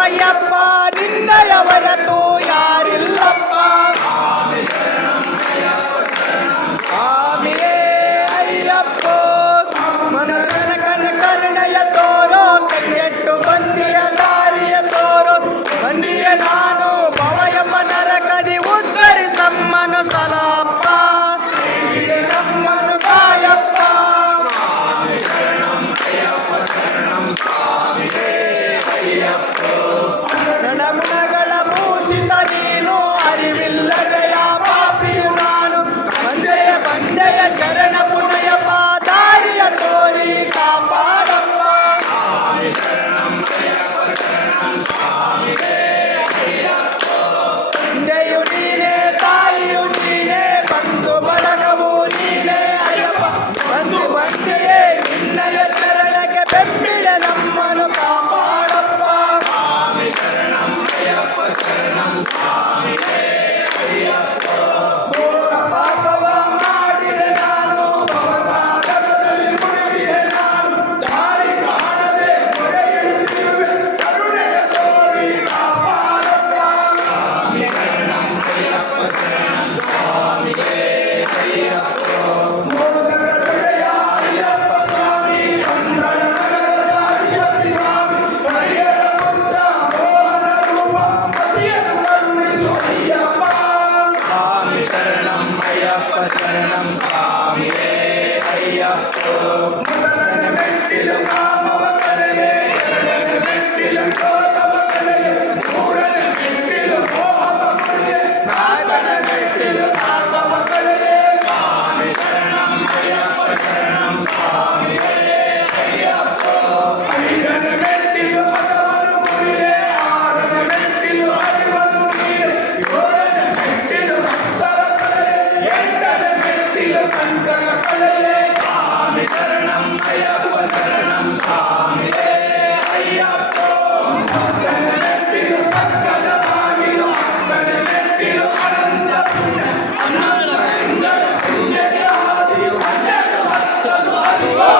ಅಯ್ಯಪ್ಪ ನಿನ್ನಯ ಹೊರತು ಯಾರಿಲ್ಲಪ್ಪ. ಸ್ವಾಮಿಯೇ ಅಯ್ಯಪ್ಪ ಮನಕನ ಕರುಣೆಯ ತೋರೋ, ಕೈಗೆಟ್ಟು ಬಂದಿಯ ದಾರಿಯ ತೋರೋ. ಬಂದಿಯ ನಾನು ಭವಯಮ್ಮ ನರಕದಿ ಉದ್ಧರಿಸಮ್ಮನು ಸಲಾಪ್ಪ, ನಮ್ಮನು ಕಾಯಪ್ಪ. ನಡಮುಣಗಳ ಮೂಸಿತ ನೀನು, ಅರಿವಿಲ್ಲದೆಯ ಪಾಪಿಯು ನಾನು. ಬಂದೆಯ ಶರಣ ಪುನಯಪ್ಪ, ದಾರಿಯ ತೋರಿ ಕಾಪಾಡಪ್ಪ. ತಂದೆಯು ನೀನೇ, ತಾಯಿಯು ನೀನೇ, ಬಂಧು ಬಳಗವು ನೀನೇ ಅಯ್ಯಪ್ಪ. ಬಂದೆಯೇ ನಿನ್ನಯ ಚರಣಕ್ಕೆ ಬೆಂಬಿಡ ನಮ್ಮನು ಕಾಪಾಡಪ್ಪ. ಘೋರ ಪಾಪವ ಮಾಡಿದೆ ನಾನು, ಭವಸಾಗರದಲ್ಲಿ ಮುಳುಗಿದೆ ನಾನು. ದಾರಿ ಕಾಣದೆ ಮೊರೆ ಇಡುತ್ತಿರುವೆ, ಕರುಣೆಯ ತೋರಿ ಕಾಪಾಡಪ್ಪ. ಮೋದಕ ಕಡೆಯ ಅಯ್ಯಪ್ಪ ಸ್ವಾಮಿ, ಮಂಗಳ ನಗರದ ಅಧಿಪತಿ ಸ್ವಾಮಿ. ಹರಿಹರ ಪುತ್ರ ಮೋಹನ ರೂಪ, ಪತಿಯನ್ನು ಕರುಣಿಸು ಅಯ್ಯಪ್ಪ. ಸ್ವಾಮಿ ಶರಣಂ ಅಯ್ಯಪ್ಪ ಶರಣಂ ಸ್ವಾಮಿಯೇ ಅಯ್ಯಪ್ಪ. ಮೊದಲನೇ ಮೆಟ್ಟಿಲು ಕಾಮವ ಕಡೆಗೆ, ಎರಡನೇ ಮೆಟ್ಟಿಲು ಕ್ರೋಧವ ಕಡೆಗೆ, ಮೂರನೇ ಮೆಟ್ಟಿಲು ಮೋಹವ ಕಡೆಗೆ, ನಾಲ್ಕನೇ ಮೆಟ್ಟಿಲು ರಾಗವ ಕಡೆಗೆ. ಸ್ವಾಮಿ ಶರಣಂ ಅಯ್ಯಪ್ಪ ಶರಣಂ ಸ್ವಾಮಿಯೇ ಅಯ್ಯಪ್ಪ. ಐದನೇ ಮೆಟ್ಟಿಲು ಮತವನ್ನು ಮುರಿದೆ, ಆರನೇ ಮೆಟ್ಟಿಲು ಅರಿವನ್ನು ನೀಡೆ, ಏಳನೇ ಮೆಟ್ಟಿಲು ಹಸ್ತರ ಕಡೆಗೆ, ಎಂಟನೇ ಮೆಟ್ಟಿಲು ಕಂಕಣ ಕಡೆಗೆ. ಸ್ವಾಮಿ ಶರಣಂ ಅಯ್ಯಪ್ಪ ಶರಣಂ ಸ್ವಾಮಿಯೇ ಅಯ್ಯಪ್ಪ. ಒಂಬತ್ತನೇ ಮೆಟ್ಟಿಲು ಸಂಕಟ ಬಾಗಿಲು, ಹತ್ತನೇ ಮೆಟ್ಟಿಲು ಅನಂತ ಪುಣ್ಯ. ಹನ್ನೊಂದನೇ ಪುಣ್ಯದ ಹಾದಿಯು, ಹನ್ನೆರಡು ಹತ್ತದು ಅರಿವು.